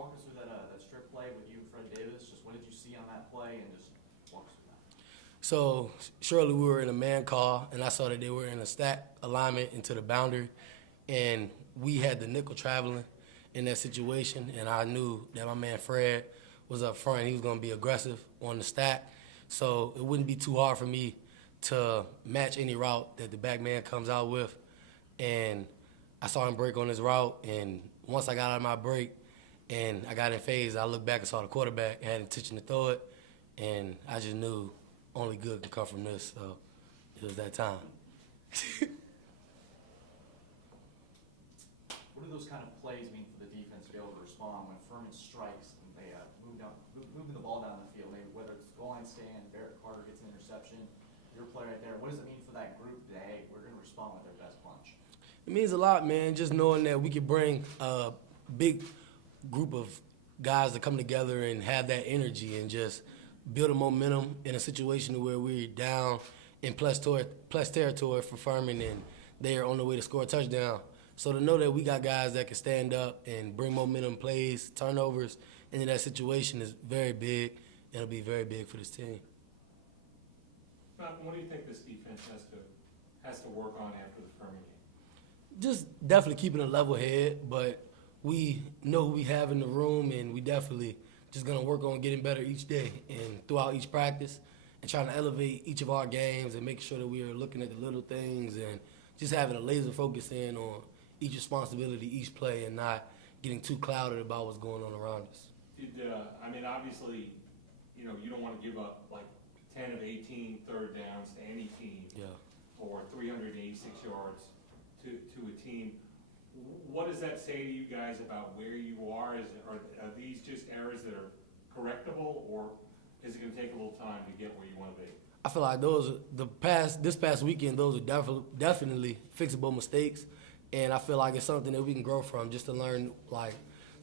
walk us through that strip play with you and Fred Davis? Just what did you see on that play, and just walk us through that. So surely we were in a man call, and I saw that they were in a stack alignment into the boundary, and we had the nickel traveling in that situation, and I knew that my man Fred was up front. He was going to be aggressive on the stack, so it wouldn't be too hard for me to match any route that the back man comes out with. And I saw him break on his route, and once I got out of my break and I got in phase, I looked back and saw the quarterback had intention to throw it, and I just knew only good can come from this, so it was that time. What do those kind of plays mean for the defense to be able to respond when Furman strikes and they moving the ball down the field, maybe whether it's goal line stand, Barrett Carter gets an interception, your play right there. What does it mean for that group that, hey, we're going to respond with their best punch? It means a lot, man, just knowing that we could bring a big group of guys to come together and have that energy and just build a momentum in a situation where we're down in plus territory for Furman and they're on the way to score a touchdown. So to know that we got guys that can stand up and bring momentum plays, turnovers into that situation is very big, and it'll be very big for this team. Malcolm, what do you think this defense has to work on after the Furman game? Just definitely keeping a level head, but we know who we have in the room, and we definitely just going to work on getting better each day and throughout each practice and trying to elevate each of our games and making sure that we are looking at the little things and just having a laser focus in on each responsibility, each play, and not getting too clouded about what's going on around us. Obviously, you don't want to give up like 10 of 18 third downs to any team, or 386 yards to a team. What does that say to you guys about where you are? Are these just errors that are correctable, or is it going to take a little time to get where you want to be? I feel like this past weekend, those are definitely fixable mistakes, and I feel like it's something that we can grow from, just to learn like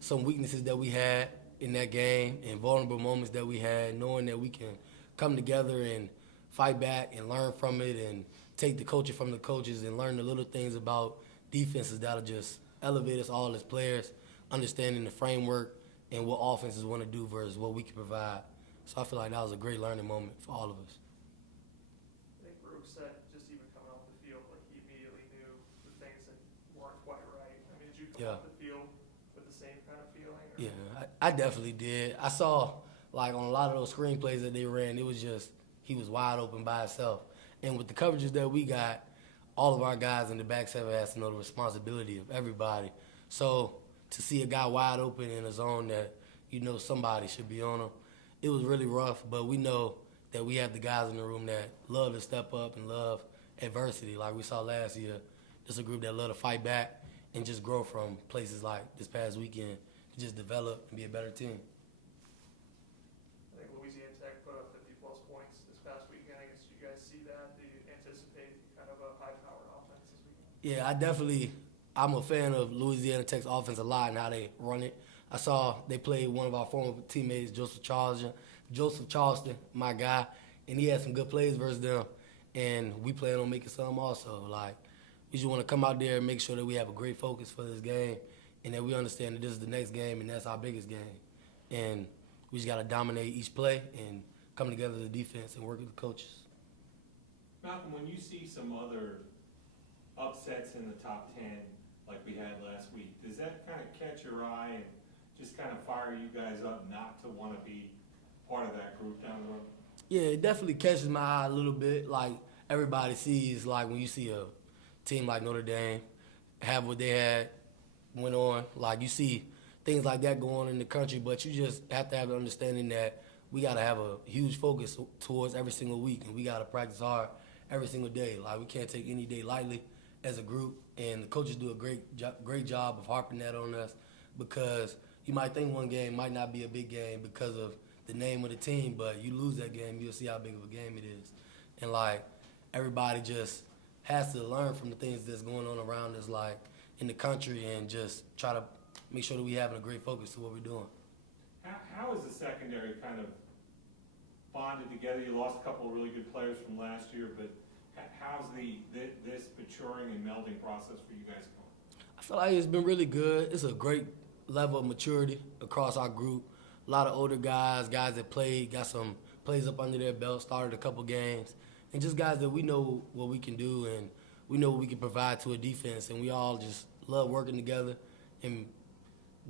some weaknesses that we had in that game and vulnerable moments that we had, knowing that we can come together and fight back and learn from it and take the coaching from the coaches and learn the little things about defenses that'll just elevate us all as players, understanding the framework and what offenses want to do versus what we can provide. So I feel like that was a great learning moment for all of us. I think Brooks said just even coming off the field, like he immediately knew the things that weren't quite right. I mean, did you come off the field with the same kind of feeling? Or? Yeah, I definitely did. I saw, like, on a lot of those screenplays that they ran, it was just he was wide open by himself. And with the coverages that we got, all of our guys in the back seven has to know the responsibility of everybody. So to see a guy wide open in a zone that somebody should be on him, it was really rough. But we know that we have the guys in the room that love to step up and love adversity. Like we saw last year, just a group that love to fight back and just grow from places like this past weekend to just develop and be a better team. I think Louisiana Tech put up 50-plus points this past weekend. I guess you guys see that. Do you anticipate kind of a high-powered offense this weekend? Yeah, I'm a fan of Louisiana Tech's offense a lot and how they run it. I saw they played one of our former teammates, Joseph Charleston, my guy, and he had some good plays versus them. And we plan on making some also. Like, we just want to come out there and make sure that we have a great focus for this game and that we understand that this is the next game and that's our biggest game. And we just got to dominate each play and come together as a defense and work with the coaches. Malcolm, when you see some other upsets in the top 10 like we had last week, does that kind of catch your eye and just kind of fire you guys up not to want to be part of that group down the road? Yeah, it definitely catches my eye a little bit. Like, everybody sees, like, when you see a team like Notre Dame have what they had went on, like, you see things like that go on in the country, but you just have to have the understanding that we got to have a huge focus towards every single week, and we got to practice hard every single day. Like, we can't take any day lightly as a group, and the coaches do a great job of harping that on us, because you might think one game might not be a big game because of the name of the team, but you lose that game, you'll see how big of a game it is. And, like, everybody just has to learn from the things that's going on around us, like, in the country, and just try to make sure that we having a great focus to what we're doing. How is the secondary kind of bonded together? You lost a couple of really good players from last year, but how's this maturing and melding process for you guys going? I feel like it's been really good. It's a great level of maturity across our group. A lot of older guys that played, got some plays up under their belt, started a couple games, and just guys that we know what we can do and we know what we can provide to a defense, and we all just love working together, and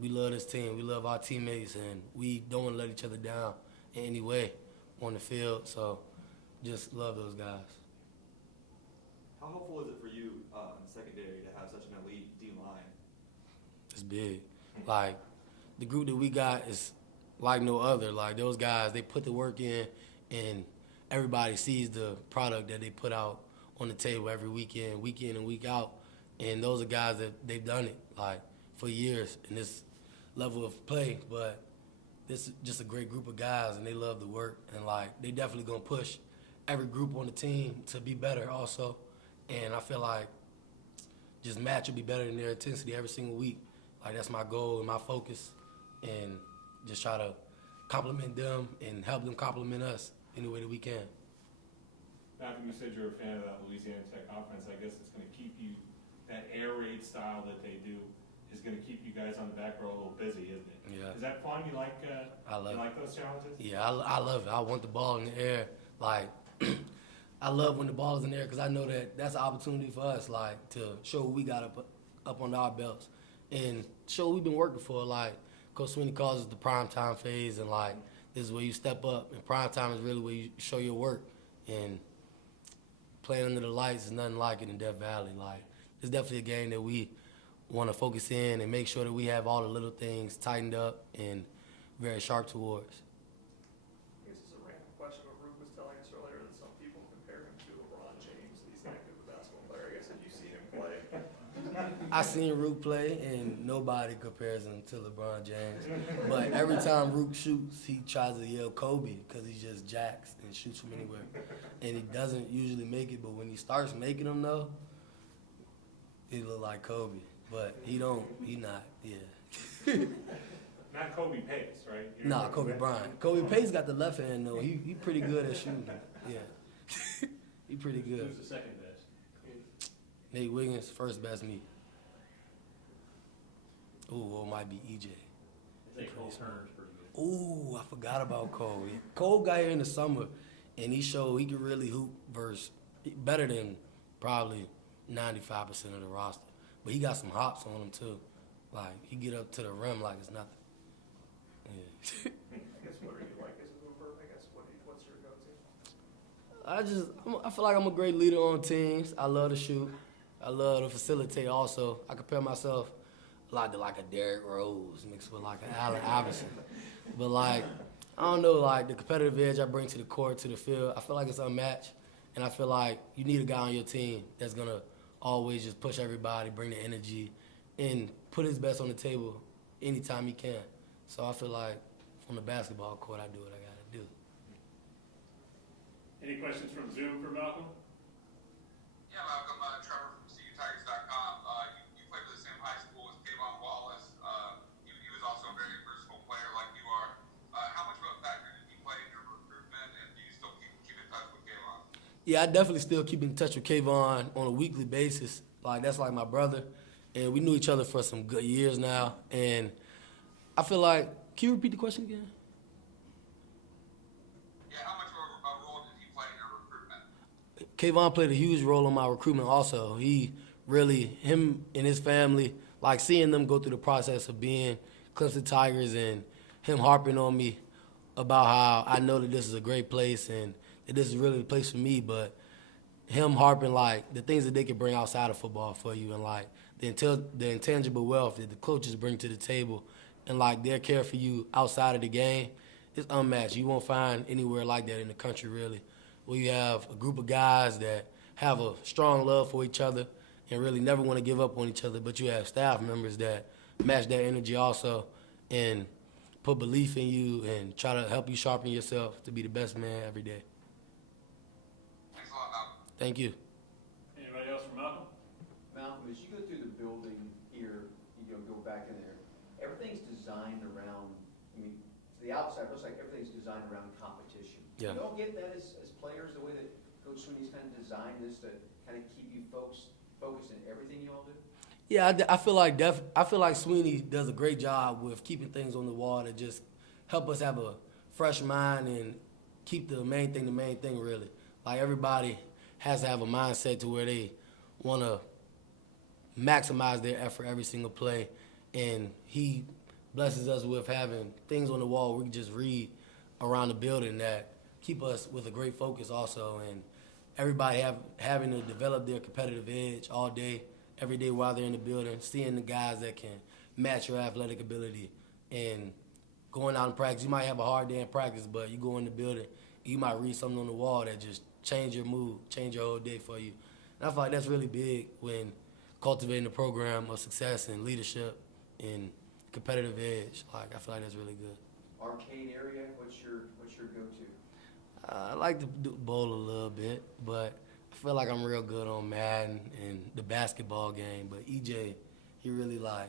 we love this team. We love our teammates, and we don't want to let each other down in any way on the field, so just love those guys. How helpful is it for you in secondary to have such an elite D-line? It's big. Like, the group that we got is like no other. Like, those guys, they put the work in, and everybody sees the product that they put out on the table every week in and week out. And those are guys that they've done it, like, for years in this level of play. But this is just a great group of guys, and they love the work. And, like, they definitely going to push every group on the team to be better also. And I feel like just match will be better than their intensity every single week. Like, that's my goal and my focus, and just try to compliment them and help them compliment us any way that we can. Matthew, you said you're a fan of that Louisiana Tech offense. I guess it's going to keep you, that air raid style that they do is going to keep you guys on the back row a little busy, isn't it? Yeah. Is that fun? You like, I love you like those challenges? Yeah, I love it. I want the ball in the air. Like, I love when the ball is in the air because I know that that's an opportunity for us, like, to show what we got up under our belts and show what we've been working for. Like, Coach Sweeney calls it the prime time phase, and, like, this is where you step up, and prime time is really where you show your work. And playing under the lights is nothing like it in Death Valley. Like, it's definitely a game that we want to focus in and make sure that we have all the little things tightened up and very sharp towards. I guess it's a random question, but Ruth was telling us earlier that some people compare him to LeBron James. He's that good of a basketball player. I guess have you seen him play? I seen Rook play, and nobody compares him to LeBron James. But every time Rook shoots, he tries to yell Kobe because he just jacks and shoots from anywhere. And he doesn't usually make it, but when he starts making them, though, he look like Kobe. But he not, yeah. Not Kobe Pace, right? Nah, Kobe Bryant. Kobe Pace got the left hand, though. He pretty good at shooting. Yeah. He pretty good. Who's the second best? Nate Wiggins, first best me. Ooh, well, it might be EJ. I think Cole Turner's pretty good. Ooh, I forgot about Cole. Yeah. Cole got here in the summer, and he showed he could really hoop better than probably 95% of the roster. But he got some hops on him, too. Like, he get up to the rim like it's nothing. Yeah. I guess what are you like as a hooper? I guess what's your go-to? I feel like I'm a great leader on teams. I love to shoot. I love to facilitate also. I compare myself a lot to like a Derrick Rose mixed with like an Allen Iverson. But like, I don't know, like the competitive edge I bring to the court, to the field, I feel like it's unmatched. And I feel like you need a guy on your team that's going to always just push everybody, bring the energy, and put his best on the table anytime he can. So I feel like on the basketball court, I do what I got to do. Any questions from Zoom for Malcolm? Yeah, Malcolm, Trevor from CUTigers.com. You played for the same high school as Kayvon Wallace. He was also a very versatile player like you are. How much of a factor did he play in your recruitment, and do you still keep in touch with Kayvon? Yeah, I definitely still keep in touch with Kayvon on a weekly basis. Like, that's like my brother. And we knew each other for some good years now. And I feel like, can you repeat the question again? Yeah, how much of a role did he play in your recruitment? Kayvon played a huge role in my recruitment also. Him and his family, like seeing them go through the process of being Clemson Tigers and him harping on me about how I know that this is a great place and that this is really the place for me, but him harping like the things that they can bring outside of football for you and like the intangible wealth that the coaches bring to the table and like their care for you outside of the game is unmatched. You won't find anywhere like that in the country really, where you have a group of guys that have a strong love for each other and really never want to give up on each other, but you have staff members that match that energy also and put belief in you and try to help you sharpen yourself to be the best man every day. Thanks a lot, Malcolm. Thank you. Anybody else for Malcolm? Malcolm, as you go through the building here, you go back in there, everything's designed around, I mean, to the outside, it looks like everything's designed around competition. Yeah. You all get that as players, the way that Coach Sweeney's kind of designed this to kind of keep you folks focused in everything you all do? Yeah, I feel like Sweeney does a great job with keeping things on the wall that just help us have a fresh mind and keep the main thing really. Like everybody has to have a mindset to where they want to maximize their effort every single play, and he blesses us with having things on the wall we can just read around the building that keep us with a great focus also, and everybody having to develop their competitive edge all day, every day while they're in the building, seeing the guys that can match your athletic ability, and going out in practice. You might have a hard day in practice, but you go in the building, you might read something on the wall that just change your mood, change your whole day for you. And I feel like that's really big when cultivating a program of success and leadership and competitive edge. Like, I feel like that's really good. Arcade area, what's your go-to? I like to bowl a little bit, but I feel like I'm real good on Madden and the basketball game. But EJ, he really like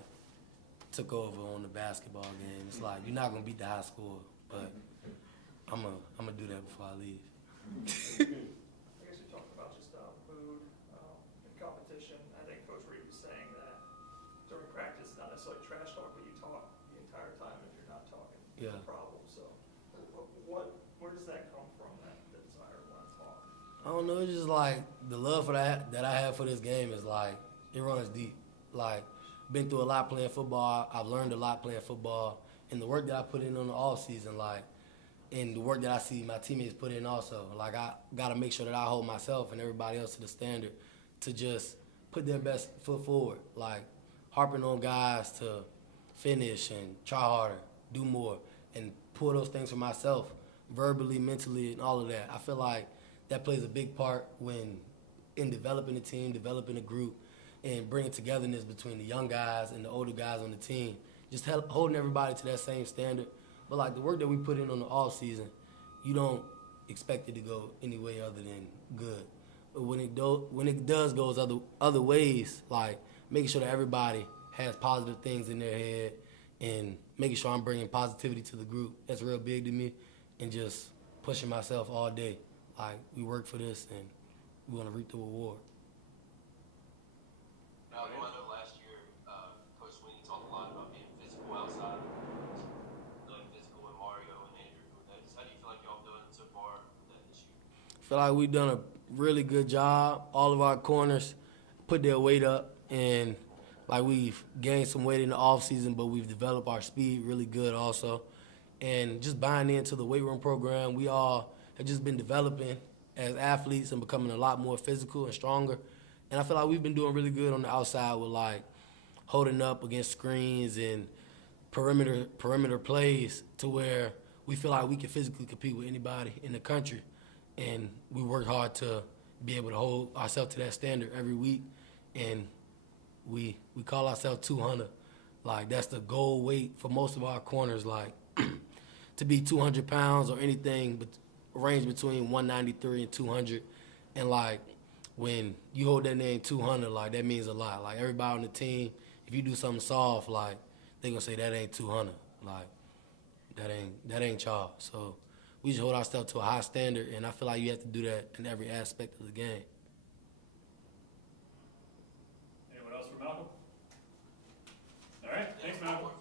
took over on the basketball game. It's like you're not gonna beat the high score, but I'm gonna do that before I leave. I guess we talked about just mood and competition. I think Coach Reed was saying that during practice, not necessarily trash talk, but you talk the entire time. If you're not talking, it's Yeah. a problem. So, where does that come from? That desire to want to talk? I don't know. It's just like the love for that I have for this game is like it runs deep. Like been through a lot playing football. I've learned a lot playing football, and the work that I put in on the off season, like, and the work that I see my teammates put in also. Like I got to make sure that I hold myself and everybody else to the standard to just put their best foot forward. Like harping on guys to finish and try harder, do more, and pull those things for myself, verbally, mentally, and all of that. I feel like that plays a big part when in developing a team, developing a group, and bringing togetherness between the young guys and the older guys on the team. Just holding everybody to that same standard. But like the work that we put in on the off season, you don't expect it to go any way other than good. But when it does go other ways, like making sure that everybody has positive things in their head and making sure I'm bringing positivity to the group, that's real big to me. And just pushing myself all day. Like, we work for this and we want to reap the reward. Now, I know last year, Coach Sweeney talked a lot about being physical outside of the field, really physical with Mario and Andrew. How do you feel like y'all done so far this year? I feel like we've done a really good job. All of our corners put their weight up, and like we've gained some weight in the off season, but we've developed our speed really good also. And just buying into the weight room program, we all have just been developing as athletes and becoming a lot more physical and stronger. And I feel like we've been doing really good on the outside with like holding up against screens and perimeter plays to where we feel like we can physically compete with anybody in the country. And we work hard to be able to hold ourselves to that standard every week. And we call ourselves 200. Like that's the goal weight for most of our corners, like to be 200 pounds or anything, but range between 193 and 200. And like when you hold that name 200, like that means a lot. Like everybody on the team, if you do something soft, like they gonna say that ain't 200. Like that ain't y'all. So we just hold ourselves to a high standard, and I feel like you have to do that in every aspect of the game. Anyone else for Malcolm? All right, thanks, Malcolm.